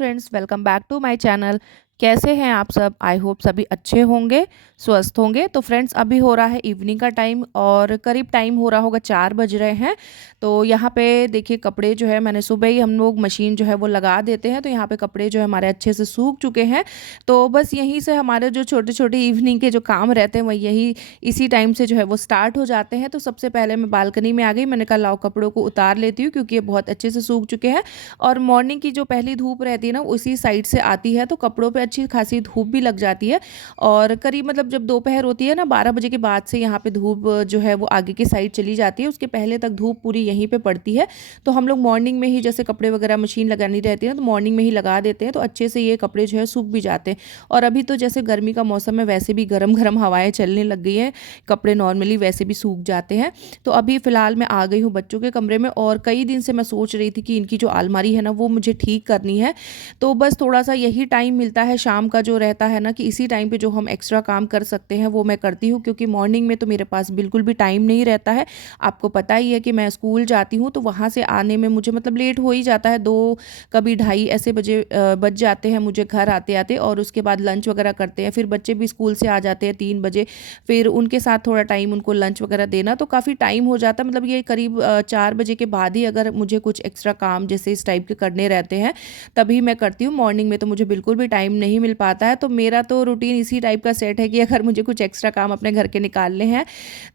Friends, welcome back to my channel. कैसे हैं आप सब? आई होप सभी अच्छे होंगे, स्वस्थ होंगे। तो फ्रेंड्स, अभी हो रहा है इवनिंग का टाइम और करीब टाइम हो रहा होगा 4 बज रहे हैं। तो यहाँ पे देखिए कपड़े जो है मैंने सुबह ही हम लोग मशीन जो है वो लगा देते हैं, तो यहाँ पे कपड़े जो है हमारे अच्छे से सूख चुके हैं। तो बस यहीं से हमारे जो छोटे छोटे इवनिंग के जो काम रहते हैं वो यही इसी टाइम से जो है वो स्टार्ट हो जाते हैं। तो सबसे पहले मैं बालकनी में आ गई, मैंने कहा लाओ कपड़ों को उतार लेती हूँ क्योंकि ये बहुत अच्छे से सूख चुके हैं। और मॉर्निंग की जो पहली धूप रहती है ना उसी साइड से आती है, तो कपड़ों पे अच्छी खासी धूप भी लग जाती है। और करीब मतलब जब दोपहर होती है ना 12 बजे के बाद से यहाँ पे धूप जो है वो आगे की साइड चली जाती है, उसके पहले तक धूप पूरी यहीं पे पड़ती है। तो हम लोग मॉर्निंग में ही जैसे कपड़े वगैरह मशीन लगानी रहती है ना तो मॉर्निंग में ही लगा देते हैं, तो अच्छे से ये कपड़े जो है सूख भी जाते हैं। और अभी तो जैसे गर्मी का मौसम है वैसे भी गर्म गर्म हवाएं चलने लग गई हैं, कपड़े नॉर्मली वैसे भी सूख जाते हैं। तो अभी फ़िलहाल मैं आ गई हूँ बच्चों के कमरे में, और कई दिन से मैं सोच रही थी कि इनकी जो अलमारी है ना वो मुझे ठीक करनी है। तो बस थोड़ा सा यही टाइम मिलता है शाम का जो रहता है ना कि इसी टाइम पे जो हम एक्स्ट्रा काम कर सकते हैं वो मैं करती हूँ, क्योंकि मॉर्निंग में तो मेरे पास बिल्कुल भी टाइम नहीं रहता है। आपको पता ही है कि मैं स्कूल जाती हूँ तो वहाँ से आने में मुझे मतलब लेट हो ही जाता है, 2 कभी ढाई ऐसे बजे बज जाते हैं मुझे घर आते आते। और उसके बाद लंच वगैरह करते हैं, फिर बच्चे भी स्कूल से आ जाते हैं 3 बजे, फिर उनके साथ थोड़ा टाइम उनको लंच वगैरह देना, तो काफ़ी टाइम हो जाता है। मतलब ये करीब 4 बजे के बाद ही अगर मुझे कुछ एक्स्ट्रा काम जैसे इस टाइप के करने रहते हैं तभी मैं करती हूँ। मॉर्निंग में तो मुझे बिल्कुल भी टाइम नहीं मिल पाता है। तो मेरा तो रूटीन इसी टाइप का सेट है कि अगर मुझे कुछ एक्स्ट्रा काम अपने घर के निकालने हैं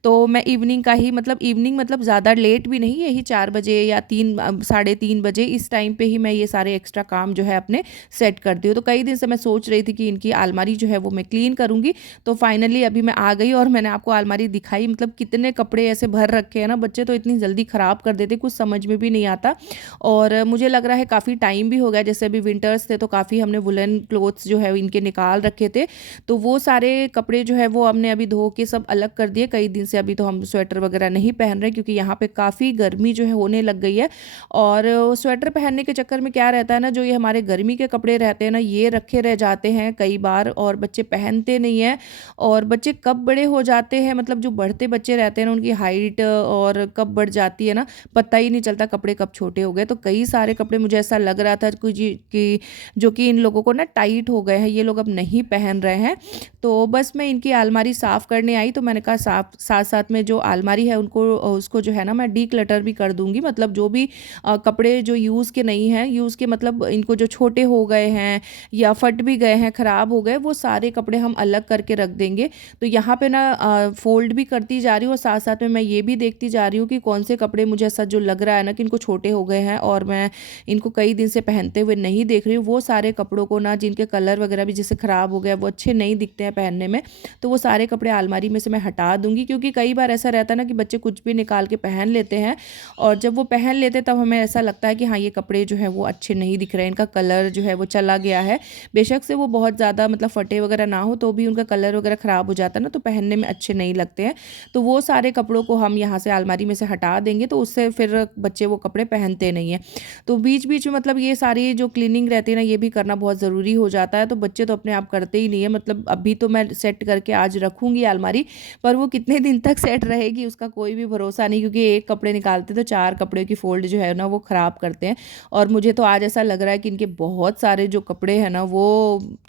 तो मैं इवनिंग का ही मतलब इवनिंग मतलब ज़्यादा लेट भी नहीं, यही 4 बजे या 3 साढ़े 3 बजे इस टाइम पे ही मैं ये सारे एक्स्ट्रा काम जो है अपने सेट करती हूँ। तो कई दिन से मैं सोच रही थी कि इनकी अलमारी जो है वो मैं क्लीन करूँगी। तो फाइनली अभी मैं आ गई और मैंने आपको अलमारी दिखाई, मतलब कितने कपड़े ऐसे भर रखे हैं ना, बच्चे तो इतनी जल्दी ख़राब कर देते कुछ समझ में भी नहीं आता। और मुझे लग रहा है काफ़ी टाइम भी हो गया, जैसे अभी विंटर्स थे तो काफ़ी हमने वुलन क्लोथ्स जो है इनके निकाल रखे थे, तो वो सारे कपड़े जो है वो हमने अभी धो के सब अलग कर दिए। कई दिन से अभी तो हम स्वेटर वगैरह नहीं पहन रहे क्योंकि यहाँ पे काफ़ी गर्मी जो है होने लग गई है। और स्वेटर पहनने के चक्कर में क्या रहता है ना, जो ये हमारे गर्मी के कपड़े रहते हैं ना ये रखे रह जाते हैं कई बार, और बच्चे पहनते नहीं हैं। और बच्चे कब बड़े हो जाते हैं, मतलब जो बढ़ते बच्चे रहते हैं ना उनकी हाइट और कब बढ़ जाती है ना पता ही नहीं चलता, कपड़े कब छोटे हो गए। तो कई सारे कपड़े मुझे ऐसा लग रहा था कि जो कि इन लोगों को ना टाइट हो गए हैं, ये लोग अब नहीं पहन रहे हैं। तो बस मैं इनकी अलमारी साफ़ करने आई, तो मैंने कहा साथ साथ में जो अलमारी है उनको उसको जो है ना मैं डी क्लटर भी कर दूंगी। मतलब जो भी कपड़े जो यूज़ के नहीं हैं, यूज़ के मतलब इनको जो छोटे हो गए हैं या फट भी गए हैं, ख़राब हो गए, वो सारे कपड़े हम अलग करके रख देंगे। तो यहाँ पे ना फोल्ड भी करती जा रही हूँ और साथ साथ में मैं ये भी देखती जा रही हूँ कि कौन से कपड़े मुझे ऐसा जो लग रहा है ना कि इनको छोटे हो गए हैं और मैं इनको कई दिन से पहनते हुए नहीं देख रही हूँ, वो सारे कपड़ों को ना जिनके कलर वगैरह भी जैसे ख़राब हो गया, वो अच्छे नहीं दिखते हैं पहनने में, तो वो सारे कपड़े अलमारी में से मैं हटा दूंगी। क्योंकि कई बार ऐसा रहता है ना कि बच्चे कुछ भी निकाल के पहन लेते हैं, और जब वो पहन लेते तब हमें ऐसा लगता है कि हाँ ये कपड़े जो है वो अच्छे नहीं दिख रहे हैं, इनका कलर जो है वो चला गया है। बेशक से वो बहुत ज़्यादा मतलब फटे वगैरह ना हो तो भी उनका कलर वगैरह ख़राब हो जाता है ना, तो पहनने में अच्छे नहीं लगते हैं। तो वो सारे कपड़ों को हम यहाँ से अलमारी में से हटा देंगे, तो उससे फिर बच्चे वो कपड़े पहनते नहीं हैं। तो बीच बीच में मतलब ये सारी जो क्लीनिंग रहती है ना ये भी करना बहुत ज़रूरी हो जाता है। तो बच्चे तो अपने आप करते ही नहीं है, मतलब अभी तो मैं सेट करके आज रखूँगी अलमारी, पर वो कितने दिन तक सेट रहेगी उसका कोई भी भरोसा नहीं, क्योंकि एक कपड़े निकालते तो 4 कपड़े की फोल्ड जो है ना वो ख़राब करते हैं। और मुझे तो आज ऐसा लग रहा है कि इनके बहुत सारे जो कपड़े हैं ना वो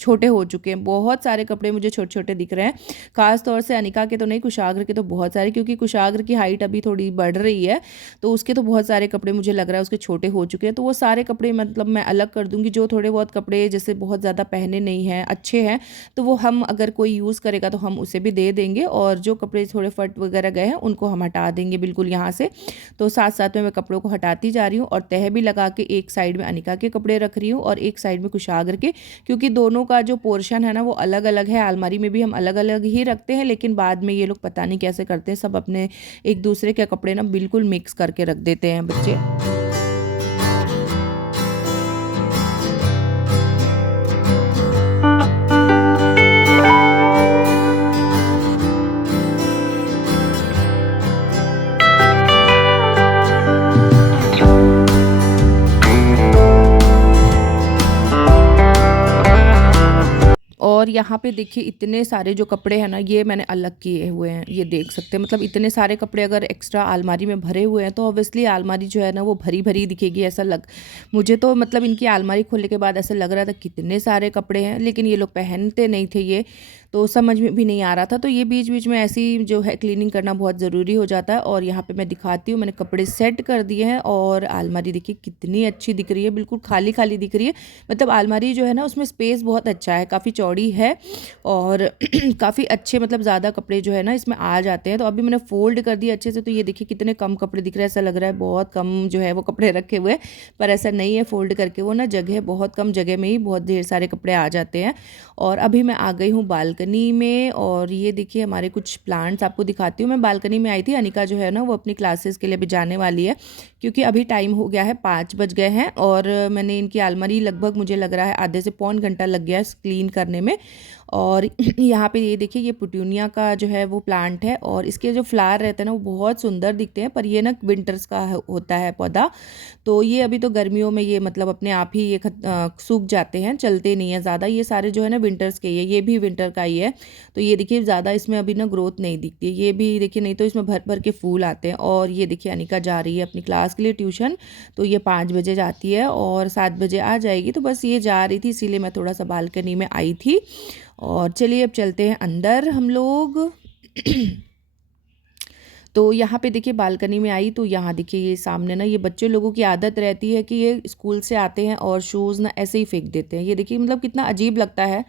छोटे हो चुके हैं, बहुत सारे कपड़े मुझे छोटे छोटे दिख रहे हैं। खास तौर से अनिका के तो नहीं, कुशाग्र के तो बहुत सारे, क्योंकि कुशाग्र की हाइट अभी थोड़ी बढ़ रही है, तो उसके तो बहुत सारे कपड़े मुझे लग रहा है उसके छोटे हो चुके हैं। तो वो सारे कपड़े मतलब मैं अलग कर दूंगी, जो थोड़े बहुत कपड़े जैसे बहुत ज़्यादा पहने नहीं हैं, अच्छे हैं, तो वो हम अगर कोई यूज़ करेगा तो हम उसे भी दे देंगे, और जो कपड़े थोड़े फट वगैरह गए हैं उनको हम हटा देंगे बिल्कुल यहाँ से। तो साथ साथ में मैं कपड़ों को हटाती जा रही हूँ और तह भी लगा के एक साइड में अनिका के कपड़े रख रही हूँ और एक साइड में कुशाग्र के, क्योंकि दोनों का जो पोर्शन है ना वो अलग अलग है। अलमारी में भी हम अलग अलग ही रखते हैं, लेकिन बाद में ये लोग पता नहीं कैसे करते हैं, सब अपने एक दूसरे के कपड़े ना बिल्कुल मिक्स करके रख देते हैं बच्चे। और यहाँ पे देखिए इतने सारे जो कपड़े हैं ना, ये मैंने अलग किए हुए हैं, ये देख सकते हैं। मतलब इतने सारे कपड़े अगर एक्स्ट्रा अलमारी में भरे हुए हैं तो ऑब्वियसली अलमारी जो है ना वो भरी भरी दिखेगी, ऐसा लग मुझे तो मतलब इनकी अलमारी खोलने के बाद ऐसा लग रहा था कितने सारे कपड़े हैं, लेकिन ये लोग पहनते नहीं थे ये, तो समझ में भी नहीं आ रहा था। तो ये बीच बीच में ऐसी जो है क्लीनिंग करना बहुत ज़रूरी हो जाता है। और यहाँ पे मैं दिखाती हूँ, मैंने कपड़े सेट कर दिए हैं और अलमारी देखिए कितनी अच्छी दिख रही है, बिल्कुल खाली खाली दिख रही है। मतलब अलमारी जो है ना उसमें स्पेस बहुत अच्छा है, काफ़ी चौड़ी है और काफ़ी अच्छे मतलब ज़्यादा कपड़े जो है ना इसमें आ जाते हैं। तो अभी मैंने फ़ोल्ड कर दिया अच्छे से, तो ये देखिए कितने कम कपड़े दिख रहे हैं, ऐसा लग रहा है बहुत कम जो है वो कपड़े रखे हुए हैं, पर ऐसा नहीं है। फ़ोल्ड करके वो ना जगह बहुत कम जगह में ही बहुत ढेर सारे कपड़े आ जाते हैं। और अभी मैं आ गई हूँ बालकनी में और ये देखिए हमारे कुछ प्लांट्स आपको दिखाती हूँ। मैं बालकनी में आई थी, अनिका जो है ना वो अपनी क्लासेस के लिए भी जाने वाली है, क्योंकि अभी टाइम हो गया है 5 बज गए हैं और मैंने इनकी अलमारी लगभग मुझे लग रहा है आधे से पौन घंटा लग गया है क्लीन करने में। और यहाँ पे ये देखिए ये पुटूनिया का जो है वो प्लांट है और इसके जो फ्लावर रहते हैं ना वो बहुत सुंदर दिखते हैं, पर ये ना विंटर्स का होता है पौधा, तो ये अभी तो गर्मियों में ये मतलब अपने आप ही ये सूख जाते हैं, चलते नहीं है ज़्यादा। ये सारे जो है ना विंटर्स के, ये भी विंटर का ही है। तो ये देखिए ज़्यादा इसमें अभी ना ग्रोथ नहीं दिखती है, ये भी देखिए, नहीं तो इसमें भर भर के फूल आते हैं। और ये देखिए अनिका जा रही है अपनी क्लास के लिए ट्यूशन, तो ये 5 बजे जाती है और 7 बजे आ जाएगी। तो बस ये जा रही थी इसीलिए मैं थोड़ा सा बालकनी में आई थी। और चलिए अब चलते हैं अंदर हम लोग। तो यहाँ पे देखिए बालकनी में आई तो यहाँ देखिए ये सामने ना ये बच्चे लोगों की आदत रहती है कि ये स्कूल से आते हैं और शूज़ ना ऐसे ही फेंक देते हैं। ये देखिए मतलब कितना अजीब लगता है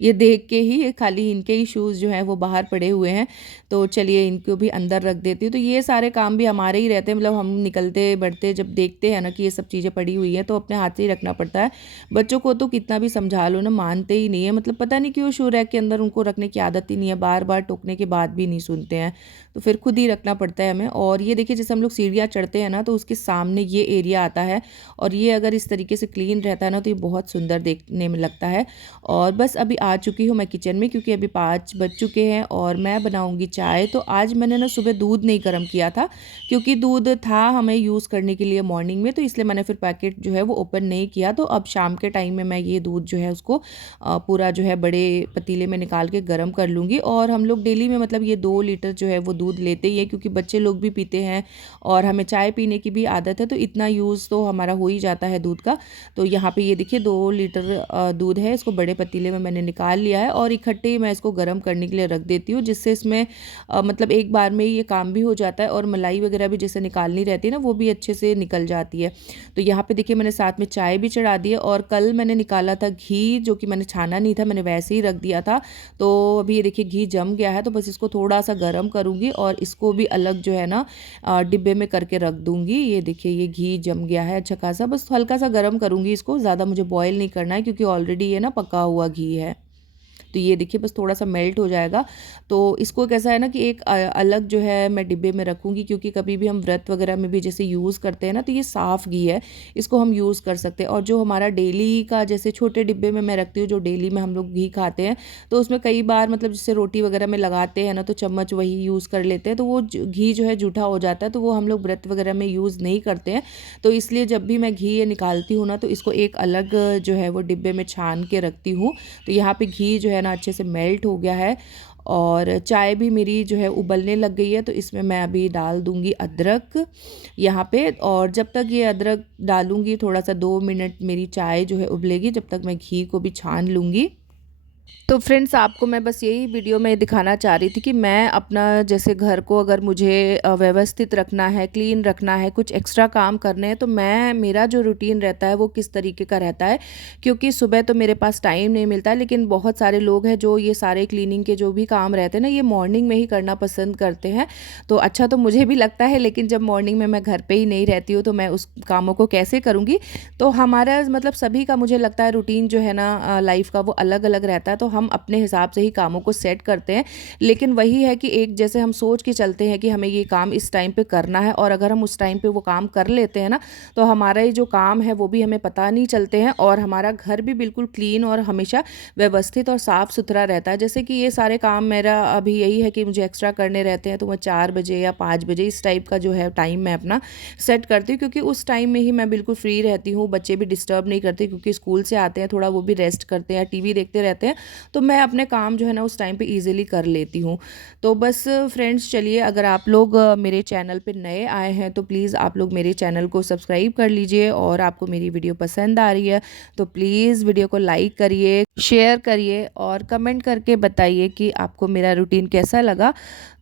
ये देख के ही, ये खाली इनके ही शूज़ जो हैं वो बाहर पड़े हुए हैं। तो चलिए इनको भी अंदर रख देती हूँ। तो ये सारे काम भी हमारे ही रहते हैं, मतलब हम निकलते बढ़ते जब देखते हैं ना कि ये सब चीज़ें पड़ी हुई हैं तो अपने हाथ से ही रखना पड़ता है। बच्चों को तो कितना भी समझा लो ना मानते ही नहीं है, मतलब पता नहीं क्यों शू रैक के अंदर उनको रखने की आदत ही नहीं है, बार बार टोकने के बाद भी नहीं सुनते हैं, तो फिर खुद ही रखना पड़ता है हमें। और ये देखिए जैसे हम लोग सीढ़ियाँ चढ़ते हैं ना तो उसके सामने ये एरिया आता है और ये अगर इस तरीके से क्लीन रहता है ना तो ये बहुत सुंदर देखने में लगता है। और बस अभी आ चुकी हूँ मैं किचन में, क्योंकि अभी 5 बज चुके हैं और मैं बनाऊँगी चाय। तो आज मैंने ना सुबह दूध नहीं गर्म किया था, क्योंकि दूध था हमें यूज़ करने के लिए मॉर्निंग में, तो इसलिए मैंने फिर पैकेट जो है वो ओपन नहीं किया। तो अब शाम के टाइम में मैं ये दूध जो है उसको पूरा जो है बड़े पतीले में निकाल के गर्म कर लूँगी। और हम लोग डेली में मतलब ये 2 लीटर जो है वो दूध लेते ही है, क्योंकि बच्चे लोग भी पीते हैं और हमें चाय पीने की भी आदत है, तो इतना यूज़ तो हमारा हो ही जाता है दूध का। तो यहाँ पे ये देखिए 2 लीटर दूध है, इसको बड़े पतीले में मैंने निकाल लिया है और इकट्ठे ही मैं इसको गर्म करने के लिए रख देती हूँ, जिससे इसमें मतलब एक बार में ही ये काम भी हो जाता है और मलाई वगैरह भी जैसे निकालनी रहती है ना वो भी अच्छे से निकल जाती है। तो यहाँ पे देखिए मैंने साथ में चाय भी चढ़ा दी है और कल मैंने निकाला था घी, जो कि मैंने छाना नहीं था, मैंने वैसे ही रख दिया था। तो अभी ये देखिए घी जम गया है, तो बस इसको थोड़ा सा गर्म करूँगी और इसको भी अलग जो है ना डिब्बे में करके रख दूँगी। ये देखिए ये घी जम गया है अच्छा खासा, बस हल्का सा गर्म करूँगी इसको, ज़्यादा मुझे बॉयल नहीं करना है क्योंकि ऑलरेडी ये ना पका हुआ घी है। तो ये देखिए बस थोड़ा सा मेल्ट हो जाएगा। तो इसको कैसा है ना कि एक अलग जो है मैं डिब्बे में रखूँगी, क्योंकि कभी भी हम व्रत वगैरह में भी जैसे यूज़ करते हैं ना तो ये साफ़ घी है, इसको हम यूज़ कर सकते हैं। और जो हमारा डेली का जैसे छोटे डिब्बे में मैं रखती हूँ, जो डेली में हम लोग घी खाते हैं, तो उसमें कई बार मतलब जैसे रोटी वगैरह में लगाते हैं ना तो चम्मच वही यूज़ कर लेते हैं, तो वो घी जो है जूठा हो जाता है, तो वो हम लोग व्रत वगैरह में यूज़ नहीं करते हैं। तो इसलिए जब भी मैं घी ये निकालती हूँ ना तो इसको एक अलग जो है वो डिब्बे में छान के रखती हूँ। तो यहाँ पे घी जो है ना अच्छे से मेल्ट हो गया है और चाय भी मेरी जो है उबलने लग गई है। तो इसमें मैं अभी डाल दूँगी अदरक यहाँ पे, और जब तक ये अदरक डालूँगी थोड़ा सा 2 मिनट मेरी चाय जो है उबलेगी, जब तक मैं घी को भी छान लूँगी। तो फ्रेंड्स आपको मैं बस यही वीडियो में दिखाना चाह रही थी कि मैं अपना जैसे घर को अगर मुझे व्यवस्थित रखना है, क्लीन रखना है, कुछ एक्स्ट्रा काम करने हैं, तो मैं मेरा जो रूटीन रहता है वो किस तरीके का रहता है। क्योंकि सुबह तो मेरे पास टाइम नहीं मिलता है, लेकिन बहुत सारे लोग हैं जो ये सारे क्लीनिंग के जो भी काम रहते हैं ना ये मॉर्निंग में ही करना पसंद करते हैं। तो अच्छा तो मुझे भी लगता है, लेकिन जब मॉर्निंग में मैं घर पर ही नहीं रहती हूँ तो मैं उस कामों को कैसे करूँगी। तो हमारा मतलब सभी का मुझे लगता है रूटीन जो है ना लाइफ का वो अलग अलग रहता है, तो हम अपने हिसाब से ही कामों को सेट करते हैं। लेकिन वही है कि एक जैसे हम सोच के चलते हैं कि हमें ये काम इस टाइम पे करना है, और अगर हम उस टाइम पे वो काम कर लेते हैं ना तो हमारा ये जो काम है वो भी हमें पता नहीं चलते हैं और हमारा घर भी बिल्कुल क्लीन और हमेशा व्यवस्थित और साफ़ सुथरा रहता है। जैसे कि ये सारे काम मेरा अभी यही है कि मुझे एक्स्ट्रा करने रहते हैं, तो मैं 4 बजे या 5 बजे इस टाइप का जो है टाइम मैं अपना सेट करती हूँ, क्योंकि उस टाइम में ही मैं बिल्कुल फ्री रहती हूँ, बच्चे भी डिस्टर्ब नहीं करते, क्योंकि स्कूल से आते हैं थोड़ा वो भी रेस्ट करते हैं, टीवी देखते रहते हैं, तो मैं अपने काम जो है ना उस टाइम पे ईज़िली कर लेती हूँ। तो बस फ्रेंड्स चलिए, अगर आप लोग मेरे चैनल पे नए आए हैं तो प्लीज़ आप लोग मेरे चैनल को सब्सक्राइब कर लीजिए, और आपको मेरी वीडियो पसंद आ रही है तो प्लीज़ वीडियो को लाइक करिए, शेयर करिए और कमेंट करके बताइए कि आपको मेरा रूटीन कैसा लगा।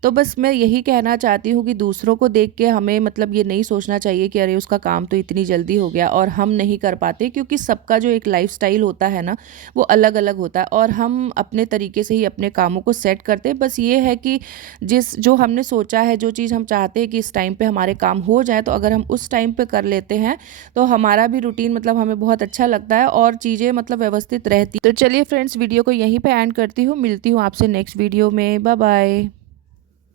तो बस मैं यही कहना चाहती हूँ कि दूसरों को देख के हमें मतलब ये नहीं सोचना चाहिए कि अरे उसका काम तो इतनी जल्दी हो गया और हम नहीं कर पाते, क्योंकि सबका जो एक लाइफ़स्टाइल होता है ना वो अलग-अलग होता है, और हम अपने तरीके से ही अपने कामों को सेट करते हैं। बस ये है कि जो हमने सोचा है, जो चीज़ हम चाहते हैं कि इस टाइम पे हमारे काम हो जाए, तो अगर हम उस टाइम पे कर लेते हैं तो हमारा भी रूटीन मतलब हमें बहुत अच्छा लगता है और चीज़ें मतलब व्यवस्थित रहती। तो चलिए फ्रेंड्स, वीडियो को यहीं पे एंड करती हूँ, मिलती हूँ आपसे नेक्स्ट वीडियो में। Bye bye.